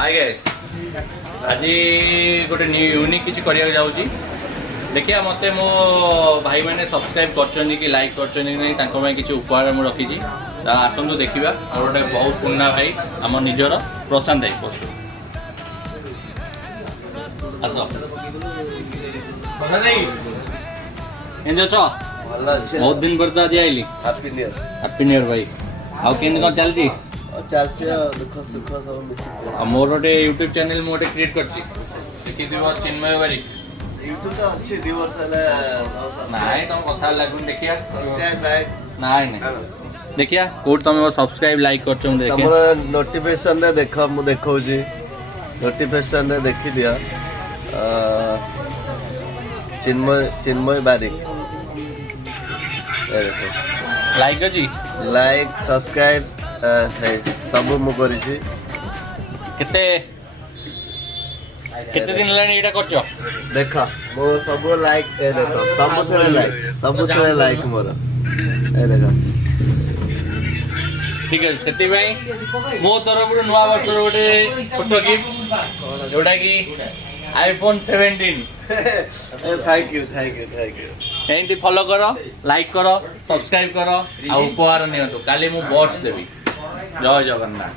Hi guys आज गोटे new unique किसी करिया जाउची देखिए मते मो भाई मैंने सब्सक्राइब करछनी कि लाइक करछनी नहीं तांको में किसी उपहार मु रखी छी ता आसंतु देखिबा और गोटे बहुत पुन्ना भाई आम निजर प्रशांत भाई आसो प्रशांत भाई एंजो छ बहुत दिन पर तो आज आइली हैप्पी न्यू ईयर भाई आउ केन को चलची चालचे दुख सुख सब मिसित मोर गोटे यूट्यूब चैनल मोटे क्रिएट करची देखि दिबो चिन्मय बारी यूट्यूब तो अच्छे 2 वर्ष ले नाइ तुम कथा लागुन देखिया सब्सक्राइब लाइक नाइ देखिया कोड तुम सब्सक्राइब लाइक करछो देखिया हमर नोटिफिकेशन रे देखो मु देखौजी नोटिफिकेशन रे देखि दिया चिन्मय बारी लाइक जी लाइक सब्सक्राइब सब मु करिछि केते केते दिन लानी एटा करछो देखा मो सब लाइक ए देखो सब थे लाइक मोर ए देखा ठीक है सेति भाई मो तरफ रो नवा वर्ष रो गोटे फोटो गिफ्ट जोटा की iPhone 17 thank you anti follow करो लाइक करो सब्सक्राइब करो आ उपहार नियंतु काली मु बॉट्स देबी जय जगन्नाथ।